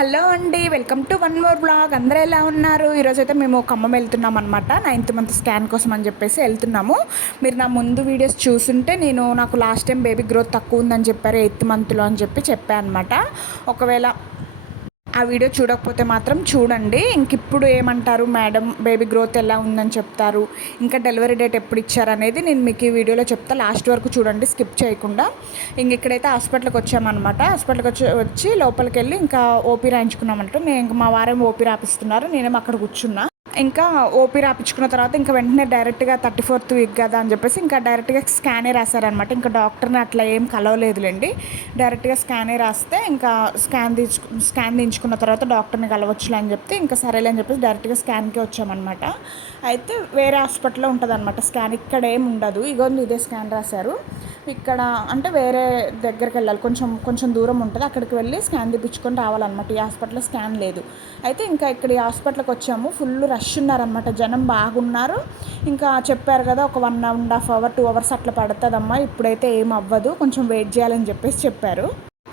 Hello అండి, welcome to one more blog. అందరూ ఎలా ఉన్నారు? ఈరోజైతే మేము ఖమ్మం వెళ్తున్నాం అనమాట. 9th మంత్ స్కాన్ కోసం అని చెప్పేసి వెళ్తున్నాము. మీరు నా ముందు వీడియోస్ చూస్తుంటే నాకు లాస్ట్ టైం బేబీ గ్రోత్ తక్కువ ఉందని చెప్పారు 8th మంత్లో అని చెప్పాను అనమాట. ఒకవేళ ఆ వీడియో చూడకపోతే మాత్రం చూడండి. ఇంక ఇప్పుడు ఏమంటారు మేడం, బేబీ గ్రోత్ ఎలా ఉందని చెప్తారు, ఇంకా డెలివరీ డేట్ ఎప్పుడు ఇచ్చారనేది నేను మీకు ఈ వీడియోలో చెప్తా. లాస్ట్ వరకు చూడండి, స్కిప్ చేయకుండా. ఇంక ఇక్కడైతే హాస్పిటల్కి వచ్చామన్నమాట. హాస్పిటల్కి వచ్చి లోపలికి వెళ్ళి ఇంకా ఓపీ రాయించుకున్నామంటే నేను ఇంకా మా వారేమో ఓపీ రాపిస్తున్నారు, నేనేమో అక్కడ కూర్చున్నా. ఇంకా ఓపీ రాపించుకున్న తర్వాత ఇంకా వెంటనే డైరెక్ట్గా 34th వీక్ కదా అని చెప్పేసి ఇంకా డైరెక్ట్గా స్కానే రాశారనమాట. ఇంకా డాక్టర్ని అట్లా ఏం కలవలేదులేండి, డైరెక్ట్గా స్కానే రాస్తే ఇంకా స్కాన్ తీయించుకున్న తర్వాత డాక్టర్ని కలవచ్చులే అని చెప్తే ఇంకా సరేలే అని చెప్పేసి డైరెక్ట్గా స్కాన్కి వచ్చామన్నమాట. అయితే వేరే హాస్పిటల్లో ఉంటుంది అనమాట స్కాన్, ఇక్కడ ఏమి ఉండదు. ఇదే స్కాన్ రాశారు. ఇక్కడ అంటే వేరే దగ్గరికి వెళ్ళాలి, కొంచెం దూరం ఉంటుంది, అక్కడికి వెళ్ళి స్కాన్ తీపించుకొని రావాలన్నమాట. ఈ హాస్పిటల్లో స్కాన్ లేదు. అయితే ఇంకా ఇక్కడ ఈ హాస్పిటల్కి వచ్చాము. ఫుల్ రష్ ఉన్నారనమాట, జనం బాగున్నారు. ఇంకా చెప్పారు కదా ఒక 1.5 hour 2 hours అట్లా పడుతుందమ్మా, ఇప్పుడైతే ఏం అవ్వదు, కొంచెం వెయిట్ చేయాలని చెప్పేసి చెప్పారు.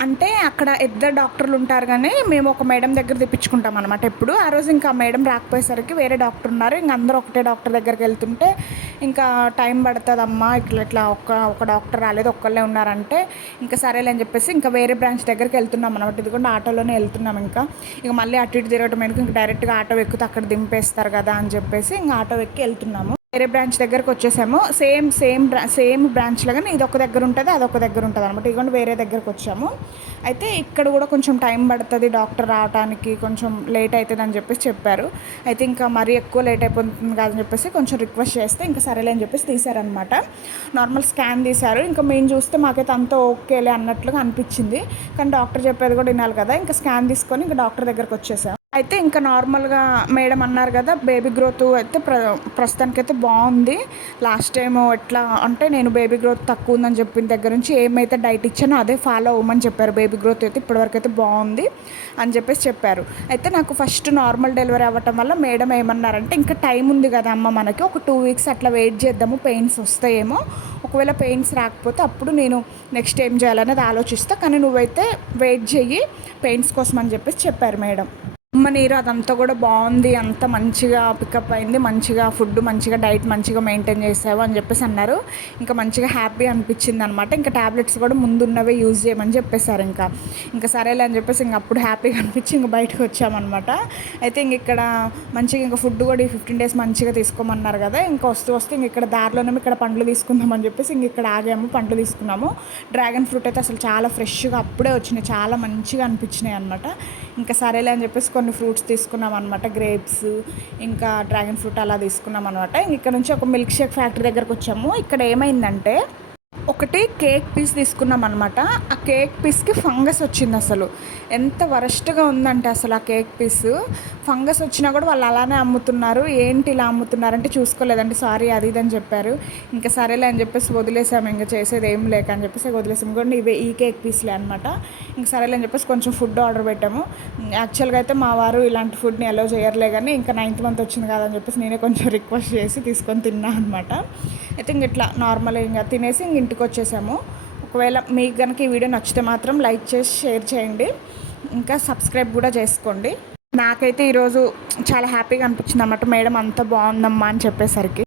అంటే అక్కడ ఇద్దరు డాక్టర్లు ఉంటారు, కానీ మేము ఒక మేడం దగ్గర తెప్పించుకుంటాం అనమాట ఎప్పుడు. ఆ రోజు ఇంకా మేడం రాకపోయేసరికి వేరే డాక్టర్ ఉన్నారు, ఇంక అందరూ ఒకటే డాక్టర్ దగ్గరికి వెళ్తుంటే ఇంకా టైం పడుతుందమ్మా, ఇట్లా ఒక డాక్టర్ రాలేదు, ఒక్కళ్ళే ఉన్నారంటే ఇంకా సరేలే అని చెప్పేసి ఇంకా వేరే బ్రాంచ్ దగ్గరికి వెళ్తున్నాం అనమాట. ఇదిగోండి ఆటోలోనే వెళ్తున్నాం. ఇంకా మళ్ళీ అటు ఇటు తిరగటం ఎందుకు, ఇంకా డైరెక్ట్గా ఆటో ఎక్కితే అక్కడ దింపేస్తారు కదా అని చెప్పేసి ఇంకా ఆటో ఎక్కి వెళ్తున్నాము. వేరే బ్రాంచ్ దగ్గరకు వచ్చేసాము. సేమ్ బ్రాంచ్ లాగానే ఇది ఒక దగ్గర ఉంటుంది, అదొక దగ్గర ఉంటుంది అనమాట. ఇదిగోండి వేరే దగ్గరకు వచ్చాము. అయితే ఇక్కడ కూడా కొంచెం టైం పడుతుంది, డాక్టర్ రావడానికి కొంచెం లేట్ అవుతుంది అని చెప్పేసి చెప్పారు. అయితే ఇంకా మరీ ఎక్కువ లేట్ అయిపోతుంది కాదని చెప్పేసి కొంచెం రిక్వెస్ట్ చేస్తే ఇంకా సరేలే అని చెప్పేసి తీశారనమాట. నార్మల్ స్కాన్ తీశారు. ఇంకా మేము చూస్తే మాకైతే అంతా ఓకేలే అన్నట్లుగా అనిపించింది, కానీ డాక్టర్ చెప్పేది కూడా వినాలి కదా. ఇంకా స్కాన్ తీసుకొని ఇంకా డాక్టర్ దగ్గరకు వచ్చేసాం. అయితే ఇంకా నార్మల్గా మేడం అన్నారు కదా బేబీ గ్రోత్ అయితే ప్రస్తుతానికైతే బాగుంది. లాస్ట్ టైం ఎట్లా అంటే నేను బేబీ గ్రోత్ తక్కువ ఉందని చెప్పిన దగ్గర నుంచి ఏమైతే డైట్ ఇచ్చానో అదే ఫాలో అవ్వమని చెప్పారు. బేబీ గ్రోత్ అయితే ఇప్పటివరకు అయితే బాగుంది అని చెప్పేసి చెప్పారు. అయితే నాకు ఫస్ట్ నార్మల్ డెలివరీ అవ్వటం వల్ల మేడం ఏమన్నారంటే ఇంకా టైం ఉంది కదా అమ్మ, మనకి ఒక 2 weeks అట్లా వెయిట్ చేద్దాము, పెయిన్స్ వస్తాయేమో, ఒకవేళ పెయిన్స్ రాకపోతే అప్పుడు నేను నెక్స్ట్ ఏం చేయాలనేది ఆలోచిస్తా, కానీ నువ్వైతే వెయిట్ చెయ్యి పెయిన్స్ కోసం అని చెప్పేసి చెప్పారు మేడం. నీరు అదంతా కూడా బాగుంది, అంత మంచిగా పికప్ అయింది, మంచిగా ఫుడ్ మంచిగా డైట్ మంచిగా మెయింటైన్ చేసావు అని చెప్పేసి అన్నారు. ఇంకా మంచిగా హ్యాపీ అనిపించింది అనమాట. ఇంకా ట్యాబ్లెట్స్ కూడా ముందున్నవే యూజ్ చేయమని చెప్పేశారు. ఇంకా సరేలే అని చెప్పేసి ఇంక అప్పుడు హ్యాపీగా అనిపించి ఇంక బయటకు వచ్చామన్నమాట. అయితే ఇక్కడ మంచిగా ఇంకా ఫుడ్ కూడా ఈ 15 days మంచిగా తీసుకోమన్నారు కదా. ఇంకా వస్తూ ఇంక ఇక్కడ దారిలోనేమో ఇక్కడ పండ్లు తీసుకుందామని చెప్పేసి ఇక్కడ ఆగాము, పండ్లు తీసుకున్నాము. డ్రాగన్ ఫ్రూట్ అయితే అసలు చాలా ఫ్రెష్గా అప్పుడే వచ్చినాయి, చాలా మంచిగా అనిపించినాయి అనమాట. ఇంకా సరేలే అని చెప్పేసి కొన్ని ఫ్రూట్స్ తీసుకున్నాం అనమాట, గ్రేప్స్ ఇంకా డ్రాగన్ ఫ్రూట్ అలా తీసుకున్నాం అనమాట. ఇక్కడ నుంచి ఒక మిల్క్ షేక్ ఫ్యాక్టరీ దగ్గరకు వచ్చాము. ఇక్కడ ఏమైందంటే ఒకటి కేక్ పీస్ తీసుకున్నాం అనమాట. ఆ కేక్ పీస్కి ఫంగస్ వచ్చింది. అసలు ఎంత వరస్ట్గా ఉందంటే అసలు ఆ కేక్ పీస్ ఫంగస్ వచ్చినా కూడా వాళ్ళు అలానే అమ్ముతున్నారు. ఏంటి ఇలా అమ్ముతున్నారంటే చూసుకోలేదండి, సారీ అది ఇది అని చెప్పారు. ఇంకా సరేలే అని చెప్పేసి వదిలేసాము, ఇంకా చేసేది ఏం లేక అని చెప్పేసి వదిలేసాము. కూడా ఈ కేక్ పీస్లే అనమాట. ఇంకా సరేలే అని చెప్పేసి కొంచెం ఫుడ్ ఆర్డర్ పెట్టాము. యాక్చువల్గా అయితే మా వారు ఇలాంటి ఫుడ్ని అలో చేయర్లే, కానీ ఇంకా 9th month వచ్చింది కాదని చెప్పేసి నేనే కొంచెం రిక్వెస్ట్ చేసి తీసుకొని తిన్నా అనమాట. అయితే ఇట్లా నార్మల్గా ఇంకా తినేసి ఇంటికి వచ్చేసాము. ఒకవేళ మీకు కనుక ఈ వీడియో నచ్చితే మాత్రం లైక్ చేసి షేర్ చేయండి, ఇంకా సబ్స్క్రైబ్ కూడా చేసుకోండి. నాకైతే ఈరోజు చాలా హ్యాపీగా అనిపించింది అన్నమాట, మేడం అంతా బాగుందమ్మా అని చెప్పేసరికి.